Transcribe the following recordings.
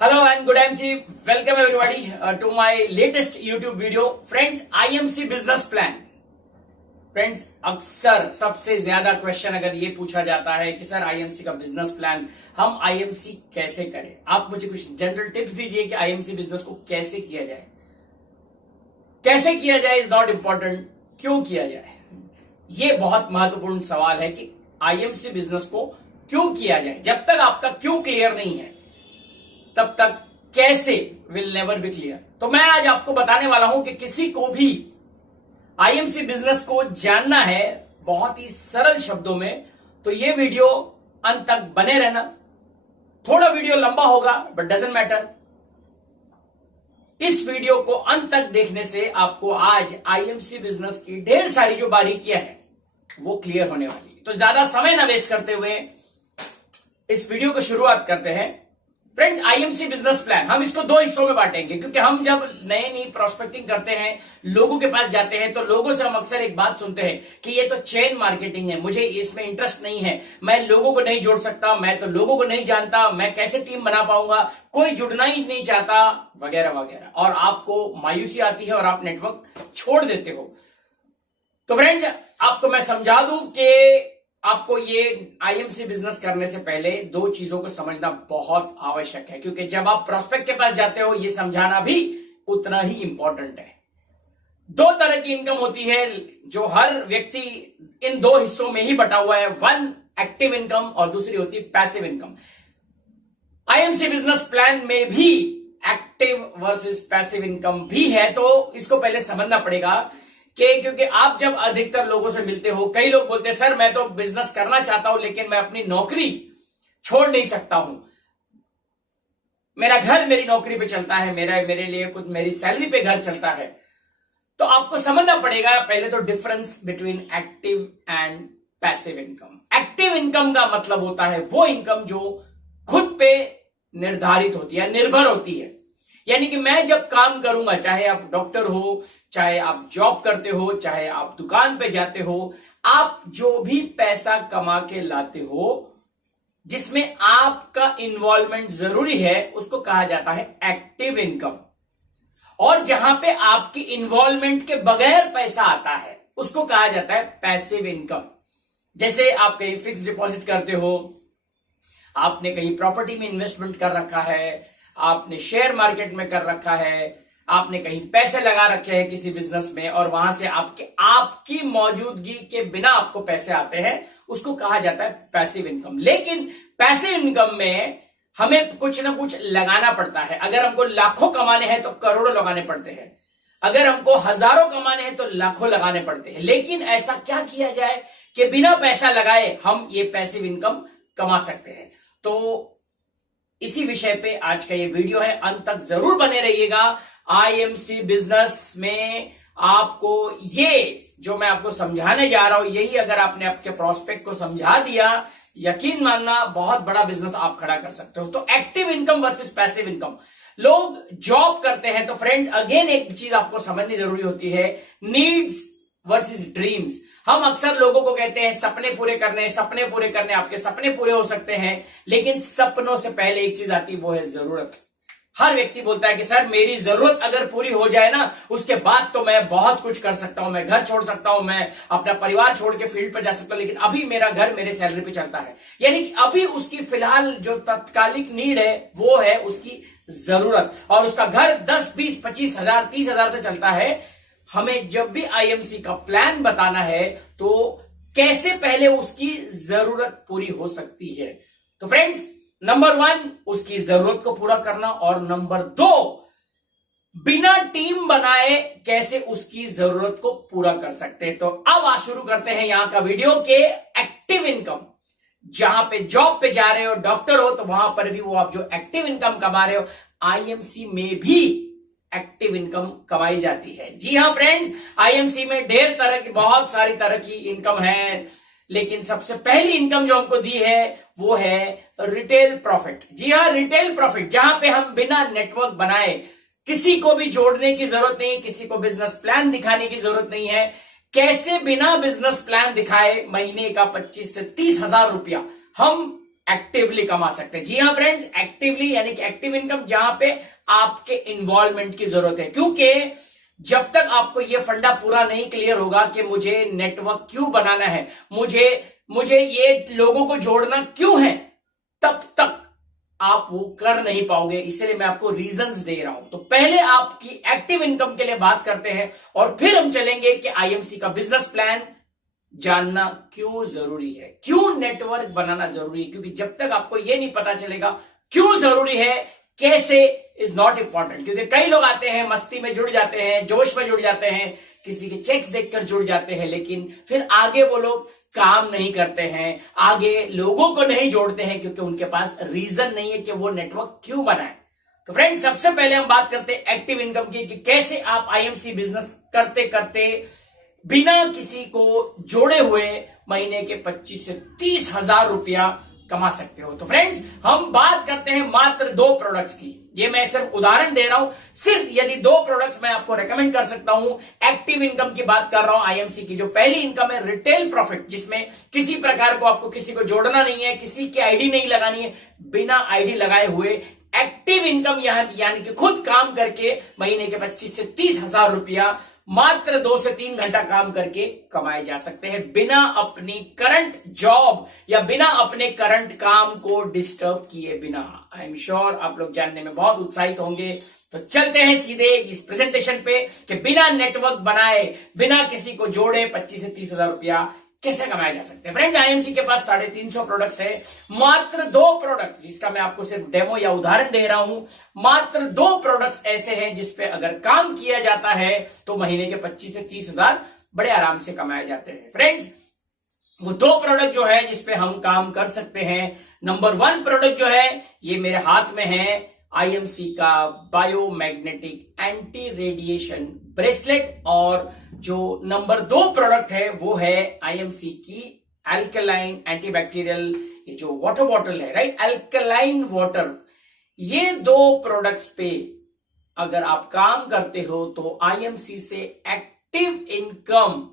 Hello and good MC. Welcome everybody to my latest YouTube video. Friends, IMC business plan. Friends, अक्सर सबसे ज्यादा question अगर ये पूछा जाता है कि सर आईएमसी का बिजनेस प्लान हम आईएमसी कैसे करें। आप मुझे कुछ जनरल टिप्स दीजिए कि आईएमसी बिजनेस को कैसे किया जाए। कैसे किया जाए इज नॉट इंपॉर्टेंट, क्यों किया जाए ये बहुत महत्वपूर्ण सवाल है कि आईएमसी बिजनेस को क्यों किया जाए। जब तक आपका क्यों क्लियर नहीं है तब तक कैसे विल नेवर बी क्लियर। तो मैं आज आपको बताने वाला हूं कि किसी को भी आईएमसी बिजनेस को जानना है बहुत ही सरल शब्दों में, तो ये वीडियो अंत तक बने रहना। थोड़ा वीडियो लंबा होगा बट डजंट मैटर। इस वीडियो को अंत तक देखने से आपको आज आईएमसी बिजनेस की ढेर सारी जो बारीकियां हैं वो क्लियर होने वाली। तो ज्यादा समय ना वेस्ट करते हुए इस वीडियो को शुरुआत करते हैं। फ्रेंड्स, आईएमसी बिजनेस प्लान हम इसको दो हिस्सों में बांटेंगे, क्योंकि हम जब नई प्रोस्पेक्टिंग करते हैं, लोगों के पास जाते हैं, तो लोगों से हम अक्सर एक बात सुनते हैं कि ये तो चेन मार्केटिंग है, मुझे इसमें इंटरेस्ट नहीं है, मैं लोगों को नहीं जोड़ सकता, मैं तो लोगों को नहीं जानता, मैं कैसे टीम बना पाऊंगा, कोई जुड़ना ही नहीं चाहता, वगैरह वगैरह। और आपको मायूसी आती है और आप नेटवर्क छोड़ देते हो। तो फ्रेंड्स, आपको मैं समझा दूं कि आपको ये आईएमसी बिजनेस करने से पहले दो चीजों को समझना बहुत आवश्यक है, क्योंकि जब आप प्रोस्पेक्ट के पास जाते हो ये समझाना भी उतना ही इंपॉर्टेंट है। दो तरह की इनकम होती है जो हर व्यक्ति इन दो हिस्सों में ही बटा हुआ है। वन एक्टिव इनकम और दूसरी होती है passive income. IMC business plan में भी एक्टिव वर्सेस पैसिव इनकम भी है, तो इसको पहले समझना पड़ेगा क्योंकि आप जब अधिकतर लोगों से मिलते हो, कई लोग बोलते हैं सर मैं तो बिजनेस करना चाहता हूं लेकिन मैं अपनी नौकरी छोड़ नहीं सकता हूं, मेरा घर मेरी नौकरी पे चलता है, मेरे लिए कुछ मेरी सैलरी पे घर चलता है। तो आपको समझना पड़ेगा पहले तो difference between active and passive income. Active income का मतलब होता है वो इनकम जो खुद पे निर्धारित होती है, निर्भर होती है। यानी कि मैं जब काम करूंगा, चाहे आप डॉक्टर हो, चाहे आप जॉब करते हो, चाहे आप दुकान पे जाते हो, आप जो भी पैसा कमा के लाते हो जिसमें आपका इन्वॉल्वमेंट जरूरी है उसको कहा जाता है एक्टिव इनकम। और जहां पे आपकी इन्वॉल्वमेंट के बगैर पैसा आता है उसको कहा जाता है पैसिव इनकम। जैसे आप कहीं फिक्स डिपॉजिट करते हो, आपने कहीं प्रॉपर्टी में इन्वेस्टमेंट कर रखा है, आपने शेयर मार्केट में कर रखा है, आपने कहीं पैसे लगा रखे हैं किसी बिजनेस में और वहां से आपकी मौजूदगी के बिना आपको पैसे आते हैं, उसको कहा जाता है पैसिव इनकम। लेकिन पैसिव इनकम में हमें कुछ ना कुछ लगाना पड़ता है। अगर हमको लाखों कमाने हैं तो करोड़ों लगाने पड़ते हैं, अगर हमको हजारों कमाने हैं तो लाखों लगाने पड़ते हैं। लेकिन ऐसा क्या किया जाए कि बिना पैसा लगाए हम ये पैसिव इनकम कमा सकते हैं। तो इसी विषय पे आज का ये वीडियो है, अंत तक जरूर बने रहिएगा। आईएमसी बिजनेस में आपको ये जो मैं आपको समझाने जा रहा हूं, यही अगर आपने आपके प्रोस्पेक्ट को समझा दिया, यकीन मानना बहुत बड़ा बिजनेस आप खड़ा कर सकते हो। तो active income versus passive income. लोग जॉब करते हैं तो फ्रेंड्स अगेन एक चीज आपको समझनी जरूरी होती है, नीड्स वर्सेस ड्रीम्स। हम अक्सर लोगों को कहते हैं सपने पूरे करने, सपने पूरे करने। आपके सपने पूरे हो सकते हैं लेकिन सपनों से पहले एक चीज आती है, वो है जरूरत। हर व्यक्ति बोलता है कि सर मेरी जरूरत अगर पूरी हो जाए ना उसके बाद तो मैं बहुत कुछ कर सकता हूं, मैं घर छोड़ सकता हूं, मैं अपना परिवार छोड़ के फील्ड पर जा सकता हूं, लेकिन अभी मेरा घर मेरे सैलरी पे चलता है। यानी कि अभी उसकी फिलहाल जो तत्कालिक नीड है वो है उसकी जरूरत, और उसका घर 10, 20, 25 हजार, 30 हजार से चलता है। हमें जब भी आईएमसी का प्लान बताना है तो कैसे पहले उसकी जरूरत पूरी हो सकती है। तो फ्रेंड्स, नंबर 1 उसकी जरूरत को पूरा करना, और नंबर 2 बिना टीम बनाए कैसे उसकी जरूरत को पूरा कर सकते हैं। तो अब आज शुरू करते हैं यहां का वीडियो के एक्टिव इनकम। जहां पे जॉब पे जा रहे हो, डॉक्टर हो, तो वहां पर भी वो आप जो एक्टिव इनकम कमा रहे हो, आईएमसी में भी एक्टिव इनकम कमाई जाती है। जी हां फ्रेंड्स, आईएमसी में ढेर तरह की, बहुत सारी तरह की इनकम है, लेकिन सबसे पहली इनकम जो हमको दी है वो है रिटेल प्रॉफिट। जी हां, रिटेल प्रॉफिट, जहां पे हम बिना नेटवर्क बनाए, किसी को भी जोड़ने की जरूरत नहीं, किसी को बिजनेस प्लान दिखाने की जरूरत नहीं है, कैसे बिना बिजनेस प्लान दिखाए महीने का 25 से 30 हजार रुपया हम एक्टिवली कमा सकते हैं। जी हाँ फ्रेंड्स, एक्टिवली यानी कि एक्टिव इनकम, जहां पे आपके इन्वॉल्वमेंट की जरूरत है। क्योंकि जब तक आपको ये फंडा पूरा नहीं क्लियर होगा कि मुझे नेटवर्क क्यों बनाना है, मुझे ये लोगों को जोड़ना क्यों है, तब तक आप वो कर नहीं पाओगे। इसलिए मैं आपको रीजंस दे रहा हूं। तो पहले आपकी एक्टिव इनकम के लिए बात करते हैं और फिर हम चलेंगे कि आईएमसी का बिजनेस प्लान जानना क्यों जरूरी है, क्यों नेटवर्क बनाना जरूरी है। क्योंकि जब तक आपको यह नहीं पता चलेगा क्यों जरूरी है, कैसे इज नॉट इंपॉर्टेंट। क्योंकि कई लोग आते हैं, मस्ती में जुड़ जाते हैं, जोश में जुड़ जाते हैं, किसी के चेक्स देखकर जुड़ जाते हैं, लेकिन फिर आगे वो लोग काम नहीं करते हैं, आगे लोगों को नहीं जोड़ते हैं, क्योंकि उनके पास रीजन नहीं है कि वो नेटवर्क क्यों बनाए। तो फ्रेंड्स, सबसे पहले हम बात करते हैं एक्टिव इनकम की, कि कैसे आप आईएमसी बिजनेस करते करते बिना किसी को जोड़े हुए महीने के 25 से 30 हजार रुपया कमा सकते हो। तो फ्रेंड्स, हम बात करते हैं मात्र 2 प्रोडक्ट्स की। ये मैं सिर्फ उदाहरण दे रहा हूं, सिर्फ यदि 2 प्रोडक्ट्स मैं आपको रेकमेंड कर सकता हूं। एक्टिव इनकम की बात कर रहा हूं आईएमसी की। जो पहली इनकम है रिटेल प्रॉफिट, जिसमें किसी प्रकार को आपको किसी को जोड़ना नहीं है, किसी की आईडी नहीं लगानी है, बिना आईडी लगाए हुए एक्टिव इनकम यानी कि खुद काम करके महीने के 25 से 30 हजार रुपया मात्र 2 से 3 घंटा काम करके कमाए जा सकते हैं, बिना अपनी करंट जॉब या बिना अपने करंट काम को डिस्टर्ब किए बिना। आई एम श्योर आप लोग जानने में बहुत उत्साहित होंगे। तो चलते हैं सीधे इस प्रेजेंटेशन पे कि बिना नेटवर्क बनाए, बिना किसी को जोड़े 25 से 30 हजार रुपया कैसे कमाए जा सकते हैं। फ्रेंड्स, आईएमसी के पास 350 प्रोडक्ट्स है। मात्र 2 प्रोडक्ट्स, जिसका मैं आपको सिर्फ डेमो या उदाहरण दे रहा हूं, मात्र 2 प्रोडक्ट्स ऐसे हैं जिसपे अगर काम किया जाता है तो महीने के 25 से 30 हजार बड़े आराम से कमाए जाते हैं। फ्रेंड्स, वो 2 प्रोडक्ट जो है जिसपे हम काम कर सकते हैं, नंबर 1 प्रोडक्ट जो है ये मेरे हाथ में है, आईएमसी का बायोमैग्नेटिक एंटी रेडिएशन ब्रेसलेट। और जो नंबर 2 प्रोडक्ट है वो है आईएमसी की अल्कलाइन एंटीबैक्टीरियल, ये जो वाटर बॉटल है, राइट, अल्कलाइन वाटर। ये 2 प्रोडक्ट्स पे अगर आप काम करते हो तो आईएमसी से एक्टिव इनकम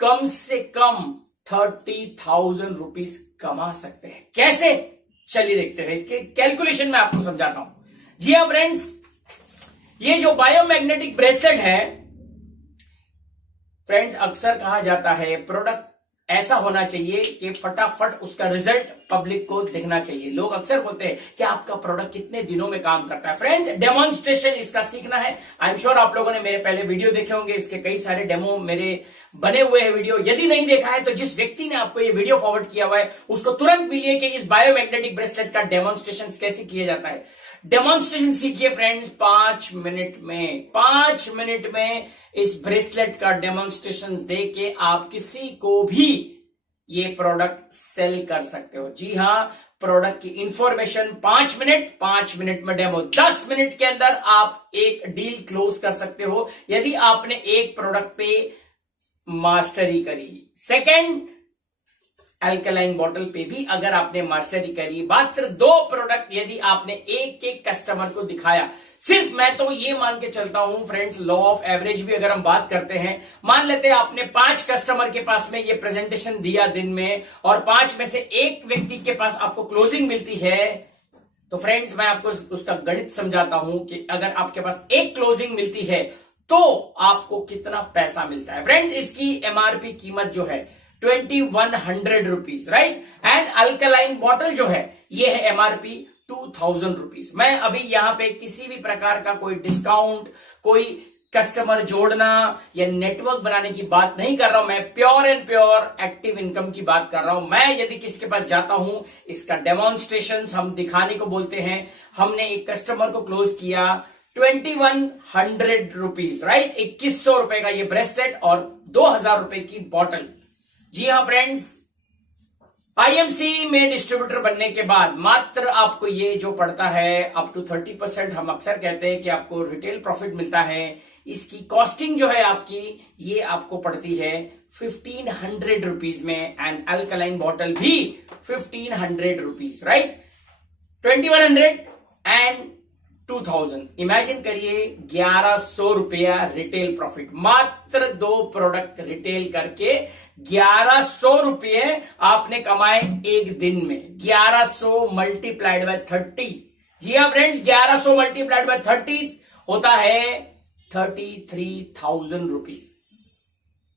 कम से कम 30,000 रुपीज कमा सकते हैं। कैसे, चलिए देखते हैं। इसके कैलकुलेशन मैं आपको समझाता हूं। जी हाँ फ्रेंड्स, ये जो बायोमैग्नेटिक ब्रेसलेट है फ्रेंड्स, अक्सर कहा जाता है प्रोडक्ट ऐसा होना चाहिए कि फटाफट उसका रिजल्ट पब्लिक को दिखना चाहिए। लोग अक्सर बोलते हैं कि आपका प्रोडक्ट कितने दिनों में काम करता है। फ्रेंड्स, डेमोन्स्ट्रेशन इसका सीखना है। आई एम श्योर आप लोगों ने मेरे पहले वीडियो देखे होंगे, इसके कई सारे डेमो मेरे बने हुए हैं वीडियो। यदि नहीं देखा है तो जिस व्यक्ति ने आपको ये वीडियो फॉरवर्ड किया हुआ है उसको तुरंत मिलिए कि इस बायोमैग्नेटिक ब्रेसलेट का डेमोन्स्ट्रेशन कैसे किया जाता है। डेमोन्स्ट्रेशन सीखिए फ्रेंड्स 5 मिनट में। 5 मिनट में इस ब्रेसलेट का डेमोन्स्ट्रेशन देके आप किसी को भी ये प्रोडक्ट सेल कर सकते हो। जी हां, प्रोडक्ट की इंफॉर्मेशन 5 मिनट में डेमो, 10 मिनट के अंदर आप एक डील क्लोज कर सकते हो यदि आपने एक प्रोडक्ट पे मास्टरी करी। सेकंड, अल्कलाइन बॉटल पे भी अगर आपने मास्टरी करी। मात्र 2 प्रोडक्ट यदि आपने एक एक कस्टमर को दिखाया, सिर्फ मैं तो ये मान के चलता हूं फ्रेंड्स, लॉ ऑफ एवरेज भी अगर हम बात करते हैं, मान लेते हैं आपने 5 कस्टमर के पास में ये प्रेजेंटेशन दिया दिन में और 5 में से एक व्यक्ति के पास आपको क्लोजिंग मिलती है, तो फ्रेंड्स मैं आपको उसका गणित समझाता हूं कि अगर आपके पास एक क्लोजिंग मिलती है तो आपको कितना पैसा मिलता है। फ्रेंड्स, इसकी एमआरपी कीमत जो है 2100 rupees, right, and alkaline bottle जो है ये है एमआरपी 2000 रुपीज। मैं अभी यहां पे किसी भी प्रकार का कोई डिस्काउंट, कोई कस्टमर जोड़ना या नेटवर्क बनाने की बात नहीं कर रहा हूं। मैं pure and pure active income की बात कर रहा हूं। मैं यदि किसी के पास जाता हूं, इसका डेमोन्स्ट्रेशन हम दिखाने को बोलते हैं। हमने एक कस्टमर को क्लोज किया 2100 रुपीज, राइट, 2100 रुपए का ये ब्रेसलेट और 2000 रुपए की बॉटल। जी हाँ फ्रेंड्स, आईएमसी में डिस्ट्रीब्यूटर बनने के बाद मात्र आपको ये जो पड़ता है अप टू 30%, हम अक्सर कहते हैं कि आपको रिटेल प्रॉफिट मिलता है। इसकी कॉस्टिंग जो है आपकी, ये आपको पड़ती है 1500 रुपीज में, एंड अल्कलाइन बॉटल भी 1500 रुपीज, राइट, 2100 एंड 2000। इमेजिन करिए 1100 रुपया रिटेल प्रॉफिट, मात्र 2 प्रोडक्ट रिटेल करके 1100 रुपये आपने कमाए एक दिन में। 1100 मल्टीप्लाइड बाय 30, जी हाँ फ्रेंड्स, 1100 मल्टीप्लाइड बाय 30 होता है 33,000 रुपीज,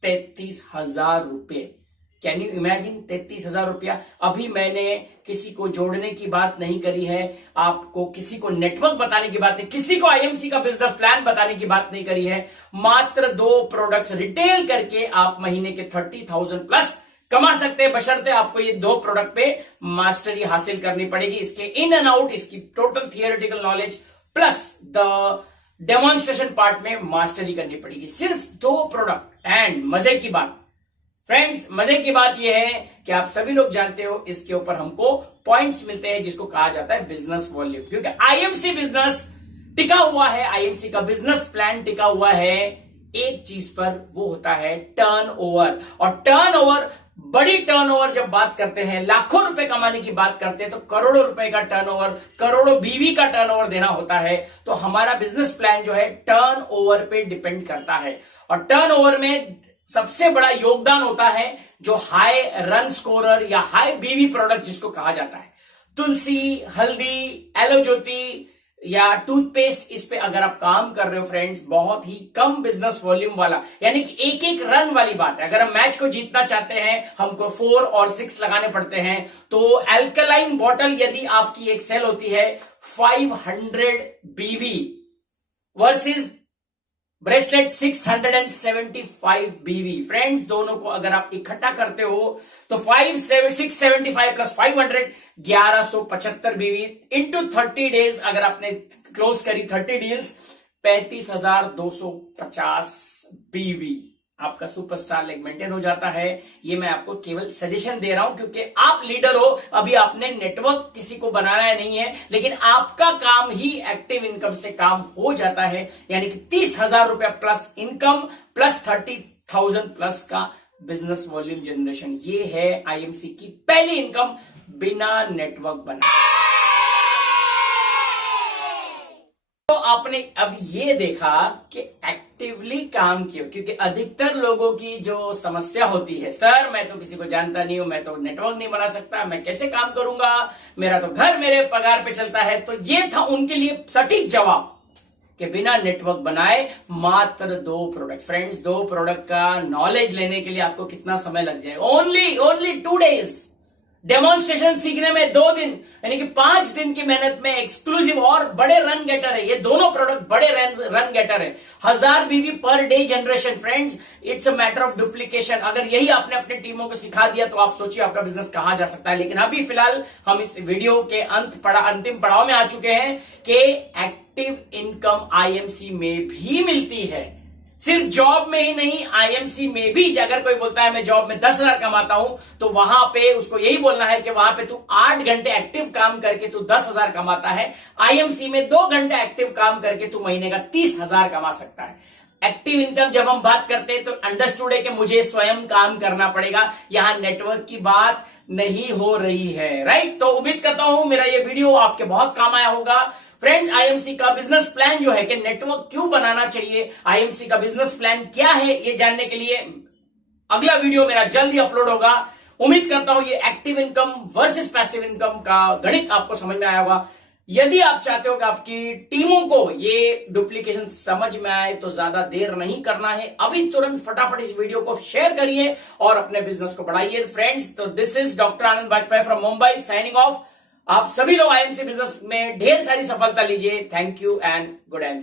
33,000 रुपये। कैन यू इमेजिन 33,000 रुपया। अभी मैंने किसी को जोड़ने की बात नहीं करी है, आपको किसी को नेटवर्क बताने की बात नहीं, किसी को आईएमसी का बिजनेस प्लान बताने की बात नहीं करी है। मात्र 2 प्रोडक्ट्स रिटेल करके आप महीने के 30,000 प्लस कमा सकते हैं, बशर्ते आपको ये 2 प्रोडक्ट पे मास्टरी हासिल करनी पड़ेगी। इसके इन एंड आउट, इसकी total theoretical knowledge plus the demonstration part में मास्टरी करनी पड़ेगी। सिर्फ 2 प्रोडक्ट। एंड मजे की बात फ्रेंड्स, मजे की बात यह है कि आप सभी लोग जानते हो इसके ऊपर हमको पॉइंट्स मिलते हैं जिसको कहा जाता है बिजनेस वॉल्यूम, क्योंकि आईएमसी बिजनेस टिका हुआ है, आईएमसी का बिजनेस प्लान टिका हुआ है एक चीज पर, वो होता है टर्नओवर। और टर्नओवर, बड़ी टर्नओवर जब बात करते हैं, लाखों रुपए कमाने की बात करते हैं, तो करोड़ों रुपए का टर्नओवर, करोड़ों बीवी का टर्नओवर देना होता है। तो हमारा बिजनेस प्लान जो है टर्नओवर पे डिपेंड करता है। और टर्नओवर में सबसे बड़ा योगदान होता है जो हाई रन स्कोरर या हाई बीवी प्रोडक्ट जिसको कहा जाता है। तुलसी, हल्दी, एलोज्योति या टूथपेस्ट, इस पे अगर आप काम कर रहे हो फ्रेंड्स, बहुत ही कम बिजनेस वॉल्यूम वाला, यानी कि एक एक रन वाली बात है। अगर हम मैच को जीतना चाहते हैं, हमको 4 और 6 लगाने पड़ते हैं। तो अल्कलाइन बॉटल यदि आपकी एक सेल होती है 500 बीवी वर्सेस ब्रेसलेट 675 बीवी, फ्रेंड्स दोनों को अगर आप इकट्ठा करते हो तो 675 प्लस 500 1175 बीवी इंटू 30 डेज, अगर आपने क्लोज करी 30 डील्स 35,250 बीवी, आपका सुपरस्टार लेग मेंटेन हो जाता है। ये मैं आपको केवल सजेशन दे रहा हूं क्योंकि आप लीडर हो, अभी आपने नेटवर्क किसी को बनाना है नहीं है, लेकिन आपका काम ही एक्टिव इनकम से काम हो जाता है, यानी कि 30,000 रुपया प्लस इनकम प्लस 30,000 प्लस का बिजनेस वॉल्यूम जनरेशन। ये है आईएमसी की पहली इनकम बिना नेटवर्क बना। तो आपने अब ये देखा कि एक्टिवली काम क्यों, क्योंकि अधिकतर लोगों की जो समस्या होती है, सर मैं तो किसी को जानता नहीं हूं, मैं तो नेटवर्क नहीं बना सकता, मैं कैसे काम करूंगा, मेरा तो घर मेरे पगार पे चलता है। तो ये था उनके लिए सटीक जवाब कि बिना नेटवर्क बनाए मात्र 2 प्रोडक्ट। फ्रेंड्स 2 प्रोडक्ट का नॉलेज लेने के लिए आपको कितना समय लग जाएगा? Only 2 days. डेमोन्स्ट्रेशन सीखने में 2 दिन, यानी कि 5 दिन की मेहनत में एक्सक्लूसिव और बड़े रन गेटर है। ये दोनों प्रोडक्ट बड़े रन गेटर है। 1000 बीवी per day generation. Friends it's a matter of duplication. अगर यही आपने अपने टीमों को सिखा दिया तो आप सोचिए आपका बिजनेस कहां जा सकता है। लेकिन अभी फिलहाल हम इस वीडियो के अंतिम पड़ाव में आ चुके हैं कि एक्टिव इनकम आईएमसी में भी मिलती है। सिर्फ जॉब में ही नहीं, आईएमसी में भी। अगर कोई बोलता है मैं जॉब में 10,000 कमाता हूं, तो वहां पे उसको यही बोलना है कि वहां पे तू 8 घंटे एक्टिव काम करके तू 10,000 कमाता है। आईएमसी में 2 घंटे एक्टिव काम करके तू महीने का 30,000 कमा सकता है। एक्टिव इनकम जब हम बात करते हैं तो अंडरस्टूड है कि मुझे स्वयं काम करना पड़ेगा, यहां नेटवर्क की बात नहीं हो रही है, राइट। तो उम्मीद करता हूं मेरा ये वीडियो आपके बहुत काम आया होगा। फ्रेंड्स आईएमसी का बिजनेस प्लान जो है कि नेटवर्क क्यों बनाना चाहिए, आईएमसी का बिजनेस प्लान क्या है, ये जानने के लिए अगला वीडियो मेरा जल्द ही अपलोड होगा। उम्मीद करता हूं ये active income versus passive income का गणित आपको समझ में आया होगा। यदि आप चाहते हो कि आपकी टीमों को ये डुप्लीकेशन समझ में आए तो ज्यादा देर नहीं करना है, अभी तुरंत फटाफट इस वीडियो को शेयर करिए और अपने बिजनेस को बढ़ाइए। Friends so this is doctor Anand Bajpai from Mumbai signing off. आप सभी लोग आईएमसी बिजनेस में ढेर सारी सफलता लीजिए। Thank you and good and